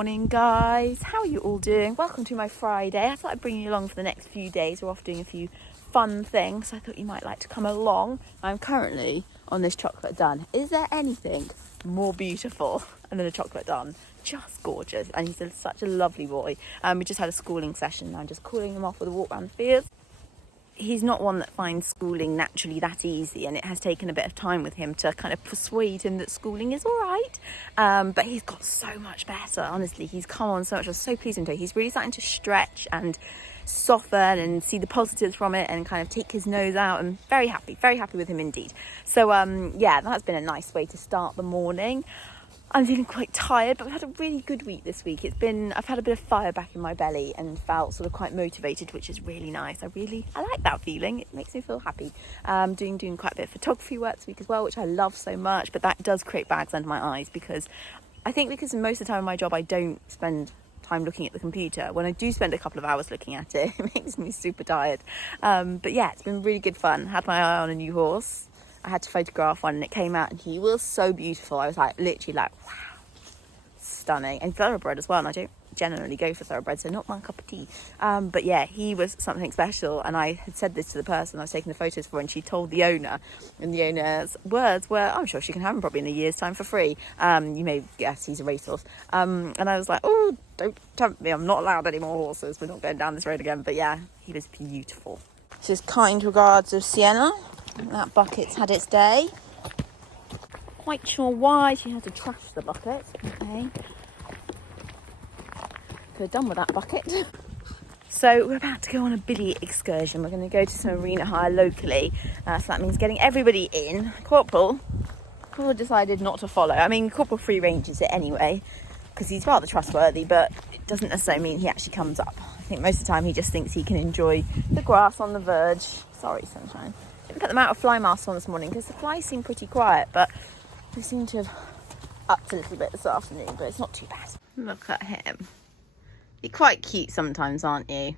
Morning guys, how are you all doing? Welcome to my Friday. I thought I'd bring you along for the next few days. We're off doing a few fun things, so I thought you might like to come along. I'm currently on this chocolate dun. Is there anything more beautiful than a chocolate dun? Just gorgeous, and he's such a lovely boy. We just had a schooling session and I'm just calling him off with a walk around the fields. He's not one that finds schooling naturally that easy, and it has taken a bit of time with him to kind of persuade him that schooling is all right. But he's got so much better, honestly. He's come on so much. I was so pleased with him. He's really starting to stretch and soften and see the positives from it and kind of take his nose out. And very happy with him indeed. So yeah, that's been a nice way to start the morning. I'm feeling quite tired, but we've had a really good week this week. I've had a bit of fire back in my belly and felt sort of quite motivated, which is really nice. I like that feeling. It makes me feel happy. Doing quite a bit of photography work this week as well, which I love so much, but that does create bags under my eyes because most of the time in my job, I don't spend time looking at the computer. When I do spend a couple of hours looking at it, it makes me super tired. But yeah, it's been really good fun. Had my eye on a new horse. I had to photograph one and it came out and he was so beautiful. I was literally wow, stunning. And thoroughbred as well, and I don't generally go for thoroughbred, so not my cup of tea. But yeah, he was something special, and I had said this to the person I was taking the photos for, and she told the owner, and the owner's words were, I'm sure she can have him probably in a year's time for free. You may guess he's a racehorse. And I was like, oh, don't tempt me, I'm not allowed any more horses, we're not going down this road again. But yeah, he was beautiful. This is kind regards of Sienna. That bucket's had its day. Quite sure why she had to trash the bucket. Okay. Could have done with that bucket. So we're about to go on a billy excursion. We're going to go to some arena hire locally. So that means getting everybody in. Corporal decided not to follow. I mean, Corporal free ranges it anyway, because he's rather trustworthy, but it doesn't necessarily mean he actually comes up. I think most of the time he just thinks he can enjoy the grass on the verge. Sorry, sunshine. Didn't put them out of fly masks on this morning because the flies seem pretty quiet, but we seem to have upped a little bit this afternoon, but it's not too bad. Look at him. You're quite cute sometimes, aren't you?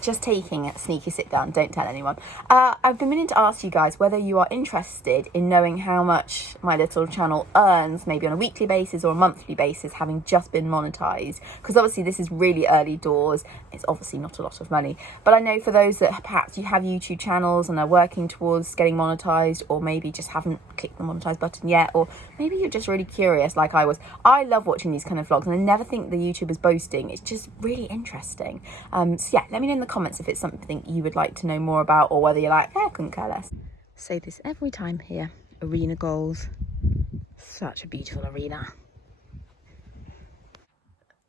Just taking a sneaky sit down, don't tell anyone. I've been meaning to ask you guys whether you are interested in knowing how much my little channel earns, maybe on a weekly basis or a monthly basis, having just been monetized. Because obviously this is really early doors. It's obviously not a lot of money. But I know for those that perhaps you have YouTube channels and are working towards getting monetized, or maybe just haven't clicked the monetize button yet, or maybe you're just really curious like I was. I love watching these kind of vlogs, and I never think the YouTube is boasting. It's just really interesting. So yeah, let me know in the comments if it's something you would like to know more about, or whether you're like, I couldn't care less. Say this every time here. Arena goals. Such a beautiful arena.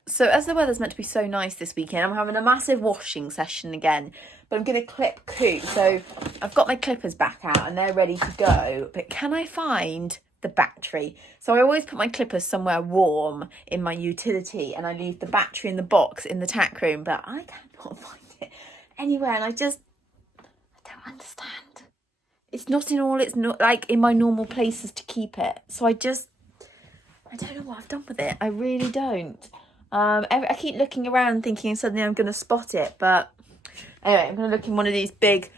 So as the weather's meant to be so nice this weekend, I'm having a massive washing session again, but I'm going to clip Coop. So I've got my clippers back out and they're ready to go, but can I find the battery? So I always put my clippers somewhere warm in my utility, and I leave the battery in the box in the tack room, but I cannot find it anywhere, and I don't understand. It's not like in my normal places to keep it, so I don't know what I've done with it. I really don't. I keep looking around thinking suddenly I'm going to spot it, but anyway, I'm going to look in one of these big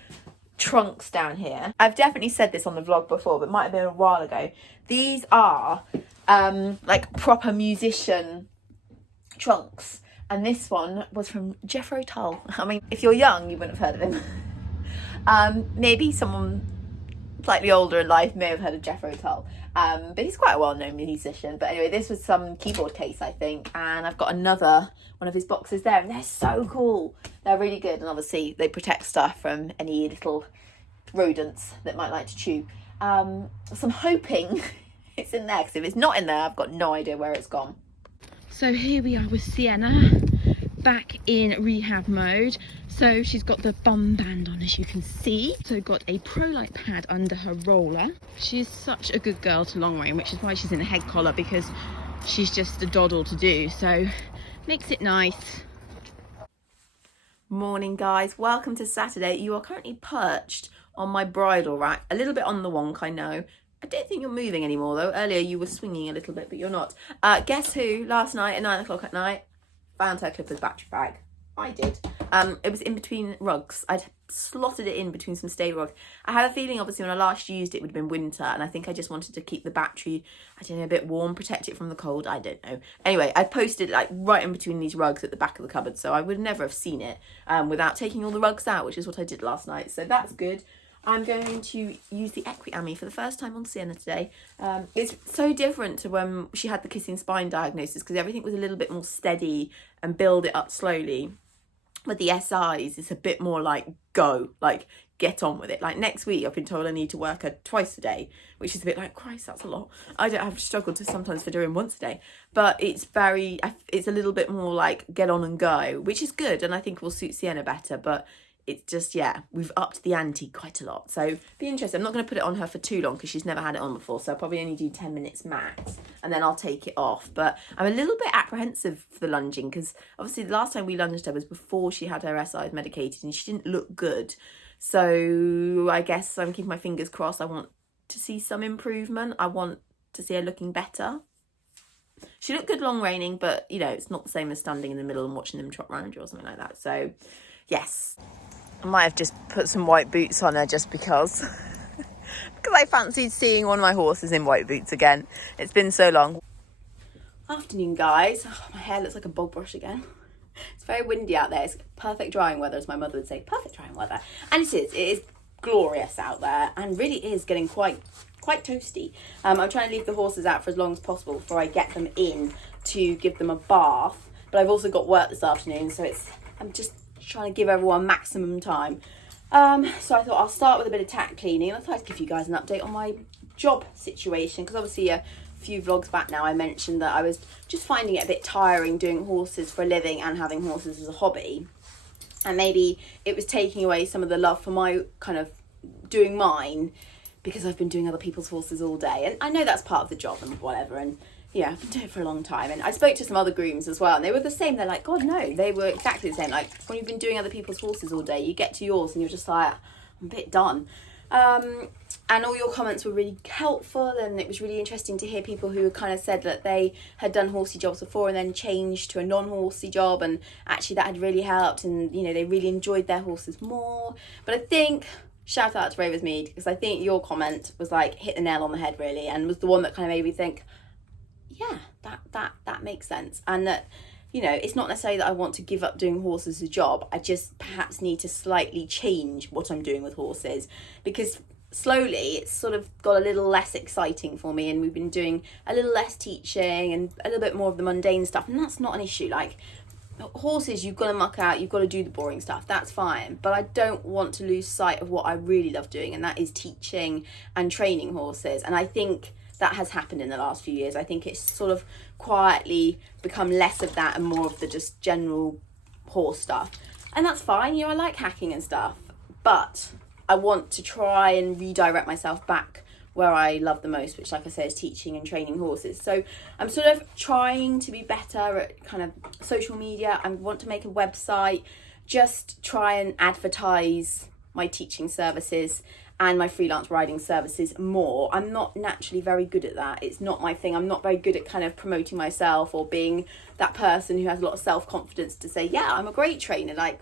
trunks down here. I've definitely said this on the vlog before, but it might have been a while ago. These are like proper musician trunks, and this one was from Jethro Tull. I mean, if you're young, you wouldn't have heard of him. Maybe someone slightly older in life may have heard of Jethro Tull, but he's quite a well-known musician. But anyway, this was some keyboard case, I think, and I've got another one of his boxes there, and they're so cool. They're really good, and obviously they protect stuff from any little rodents that might like to chew. So I'm hoping it's in there, because if it's not in there, I've got no idea where it's gone. So here we are with Sienna, back in rehab mode. So she's got the bum band on, as you can see. So got a ProLite pad under her roller. She's such a good girl to long rein, which is why she's in a head collar, because she's just a doddle to do. So makes it nice. Morning guys, welcome to Saturday. You are currently perched on my bridle rack, a little bit on the wonk, I know. I don't think you're moving anymore though. Earlier you were swinging a little bit, but you're not. Guess who last night at 9 o'clock at night found her Clippers battery bag? I did. It was in between rugs. I'd slotted it in between some stable rugs. I had a feeling, obviously, when I last used it, it would have been winter, and I think I just wanted to keep the battery, I don't know, a bit warm, protect it from the cold, I don't know. Anyway, I posted like right in between these rugs at the back of the cupboard, so I would never have seen it without taking all the rugs out, which is what I did last night, so that's good. I'm going to use the Equestrian for the first time on Sienna today. It's so different to when she had the kissing spine diagnosis, because everything was a little bit more steady and build it up slowly. With the SIs, it's a bit more like go, like get on with it. Like next week, I've been told I need to work her twice a day, which is a bit like, Christ, that's a lot. I've struggled to sometimes for doing once a day, but it's a little bit more like get on and go, which is good, and I think will suit Sienna better, but it's just, yeah, we've upped the ante quite a lot. So be interesting. I'm not going to put it on her for too long because she's never had it on before. So I'll probably only do 10 minutes max and then I'll take it off. But I'm a little bit apprehensive for the lunging because obviously the last time we lunged her was before she had her SIs medicated and she didn't look good. So I guess I'm keeping my fingers crossed. I want to see some improvement. I want to see her looking better. She looked good long reining, but, you know, it's not the same as standing in the middle and watching them trot round you or something like that. So, yes. I might have just put some white boots on her just because. Because I fancied seeing one of my horses in white boots again. It's been so long. Afternoon, guys. Oh, my hair looks like a bog brush again. It's very windy out there. It's perfect drying weather, as my mother would say. Perfect drying weather. And it is. It is glorious out there and really is getting quite toasty. I'm trying to leave the horses out for as long as possible before I get them in to give them a bath. But I've also got work this afternoon, so I'm just trying to give everyone maximum time. So I thought I'll start with a bit of tack cleaning, and I thought I'd give you guys an update on my job situation, because obviously a few vlogs back now I mentioned that I was just finding it a bit tiring doing horses for a living and having horses as a hobby, and maybe it was taking away some of the love for my kind of doing mine, because I've been doing other people's horses all day, and I know that's part of the job and whatever, and yeah, I've been doing it for a long time. And I spoke to some other grooms as well, and they were the same. They're like, God, no, they were exactly the same. Like, when you've been doing other people's horses all day, you get to yours and you're just like, I'm a bit done. And all your comments were really helpful, and it was really interesting to hear people who kind of said that they had done horsey jobs before and then changed to a non-horsey job, and actually that had really helped, and, you know, they really enjoyed their horses more. But I think, shout out to Ravers Mead, because I think your comment was like, hit the nail on the head, really, and was the one that kind of made me think, yeah, that makes sense. And that, you know, it's not necessarily that I want to give up doing horses as a job. I just perhaps need to slightly change what I'm doing with horses, because slowly it's sort of got a little less exciting for me, and we've been doing a little less teaching and a little bit more of the mundane stuff, and that's not an issue. Like, horses, you've got to muck out, you've got to do the boring stuff, that's fine, but I don't want to lose sight of what I really love doing, and that is teaching and training horses. And I think that has happened in the last few years. I think it's sort of quietly become less of that and more of the just general horse stuff. And that's fine, you know, I like hacking and stuff, but I want to try and redirect myself back where I love the most, which, like I said, is teaching and training horses. So I'm sort of trying to be better at kind of social media. I want to make a website, just try and advertise my teaching services and my freelance riding services more. I'm not naturally very good at that. It's not my thing. I'm not very good at kind of promoting myself or being that person who has a lot of self-confidence to say, yeah, I'm a great trainer, like,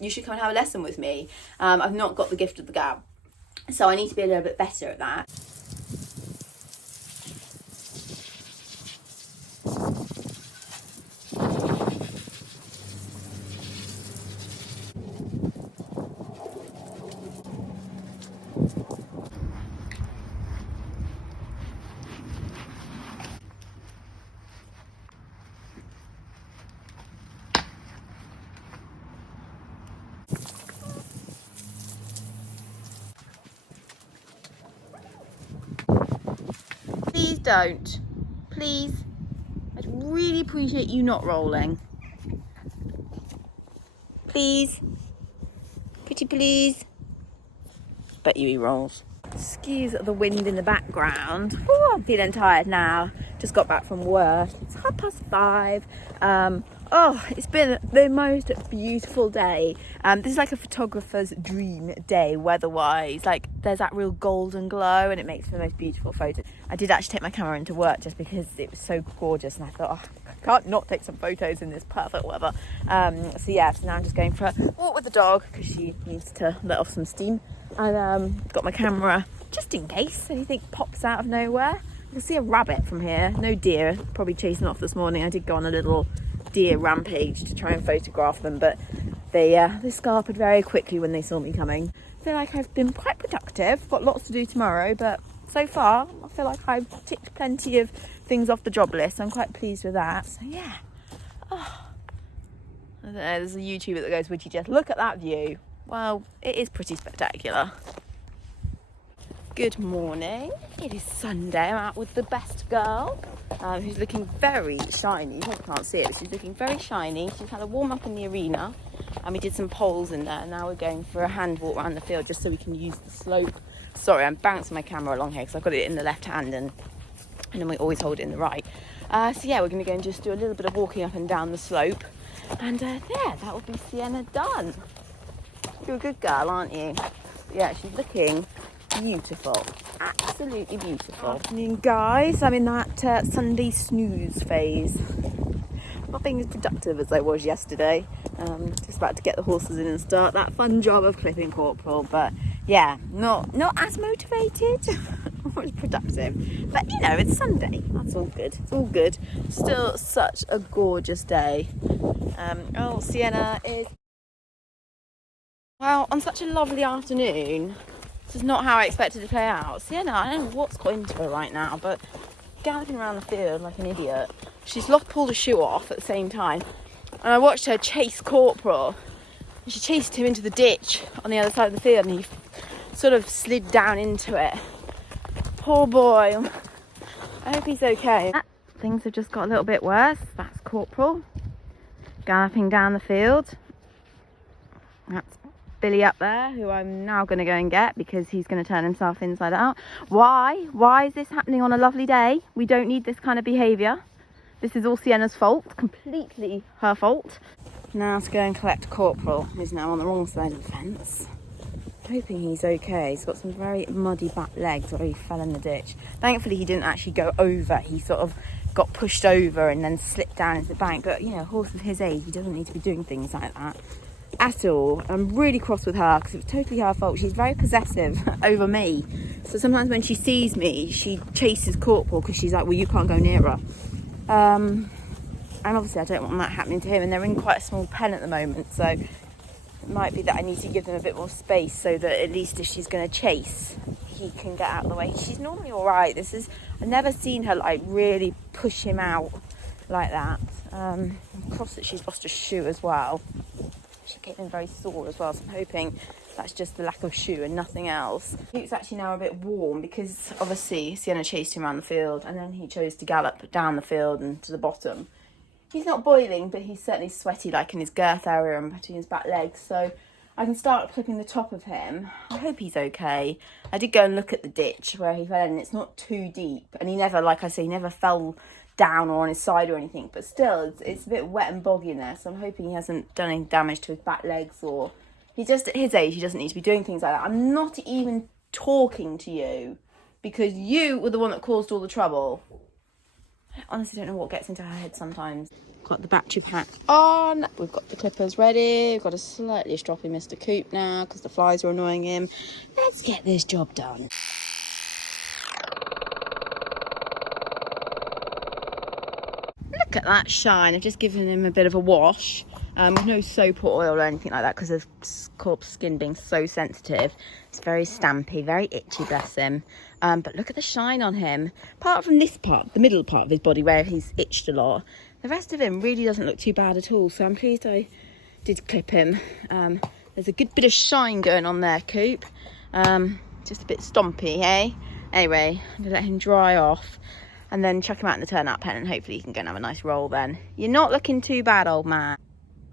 you should come and have a lesson with me. I've not got the gift of the gab. So I need to be a little bit better at that. Please don't. Please. I'd really appreciate you not rolling. Please. Pretty please. Bet you he rolls. Excuse the wind in the background. Oh, I'm feeling tired now. Just got back from work. It's 5:30. Oh, it's been the most beautiful day. This is like a photographer's dream day weather-wise. Like, there's that real golden glow and it makes for the most beautiful photos. I did actually take my camera into work just because it was so gorgeous, and I thought, oh, I can't not take some photos in this perfect weather. So now I'm just going for a walk with the dog because she needs to let off some steam. And got my camera just in case anything pops out of nowhere. You can see a rabbit from here. No deer, probably chasing off this morning. I did go on a little deer rampage to try and photograph them, but they scarpered very quickly when they saw me coming. I feel like I've been quite productive. Got lots to do tomorrow, but so far I feel like I've ticked plenty of things off the job list. I'm quite pleased with that. So yeah. Oh. I don't know, there's a YouTuber that goes, would you just look at that view? Well, it is pretty spectacular. Good morning. It is Sunday. I'm out with the best girl, who's looking very shiny. You can't see it, but she's looking very shiny. She's had a warm up in the arena, and we did some poles in there. Now we're going for a hand walk around the field just so we can use the slope. Sorry, I'm bouncing my camera along here because I've got it in the left hand and then we always hold it in the right. So yeah, we're going to go and just do a little bit of walking up and down the slope. And yeah, that will be Sienna done. You're a good girl, aren't you? Yeah, she's looking beautiful, absolutely beautiful. Afternoon, guys. I'm in that Sunday snooze phase. Not being as productive as I was yesterday. Just about to get the horses in and start that fun job of clipping corporal, but yeah, not as motivated or as productive. But you know, it's Sunday. That's all good. It's all good. Still such a gorgeous day. Oh, Sienna is. Well, on such a lovely afternoon. This is not how I expected to play out. Sienna, I don't know what's got into her right now, but galloping around the field like an idiot. She's pulled a shoe off at the same time. And I watched her chase Corporal. And she chased him into the ditch on the other side of the field, and he sort of slid down into it. Poor boy. I hope he's okay. Things have just got a little bit worse. That's Corporal galloping down the field. That's Billy up there, who I'm now going to go and get because he's going to turn himself inside out. Why is this happening on a lovely day? We don't need this kind of behaviour. This is all Sienna's fault, completely her fault. Now to go and collect Corporal, who's now on the wrong side of the fence. Hoping he's okay. He's got some very muddy back legs where he fell in the ditch. Thankfully he didn't actually go over. He sort of got pushed over and then slipped down into the bank. But you know, a horse of his age, he doesn't need to be doing things like that at all. I'm really cross with her because it was totally her fault. She's very possessive over me, so sometimes when she sees me she chases Corporal because she's like, well, you can't go near her, and obviously I don't want that happening to him, and they're in quite a small pen at the moment, so it might be that I need to give them a bit more space so that at least if she's going to chase, he can get out of the way. She's normally all right. I've never seen her like really push him out like that. Cross that she's lost a shoe as well. She came in very sore as well, so I'm hoping that's just the lack of shoe and nothing else. It's actually now a bit warm because obviously Sienna chased him around the field and then he chose to gallop down the field and to the bottom. He's not boiling, but he's certainly sweaty, like in his girth area and between his back legs, so I can start clipping the top of him. I hope he's okay. I did go and look at the ditch where he fell in. It's not too deep, and he never, like I say, he never fell down or on his side or anything, but still it's a bit wet and boggy in there, so I'm hoping he hasn't done any damage to his back legs, or he's just at his age, he doesn't need to be doing things like that. I'm not even talking to you because you were the one that caused all the trouble. I honestly don't know what gets into her head sometimes. Got the battery pack on, we've got the clippers ready, we've got a slightly stroppy Mr. Coop now because the flies are annoying him. Let's get this job done. Look at that shine. I've just given him a bit of a wash with no soap or oil or anything like that because of corpse skin being so sensitive. It's very stampy, very itchy, bless him. But look at the shine on him. Apart from this part, the middle part of his body where he's itched a lot, the rest of him really doesn't look too bad at all. So I'm pleased I did clip him. There's a good bit of shine going on there, Coop. Just a bit stompy, eh? Anyway, I'm gonna let him dry off and then chuck him out in the turnout pen and hopefully he can go and have a nice roll then. You're not looking too bad, old man.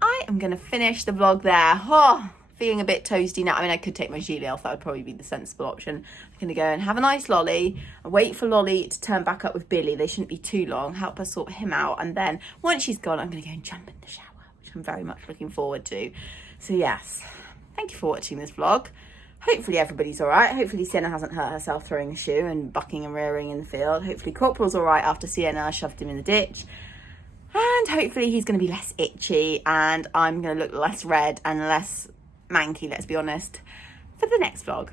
I am going to finish the vlog there. Oh, feeling a bit toasty now. I mean, I could take my gilet off. That would probably be the sensible option. I'm going to go and have a nice lolly and wait for Lolly to turn back up with Billy. They shouldn't be too long. Help her sort him out. And then once she's gone, I'm going to go and jump in the shower, which I'm very much looking forward to. So yes, thank you for watching this vlog. Hopefully everybody's all right. Hopefully Sienna hasn't hurt herself throwing a shoe and bucking and rearing in the field. Hopefully Corporal's all right after Sienna shoved him in the ditch. And hopefully he's going to be less itchy and I'm going to look less red and less manky, let's be honest, for the next vlog.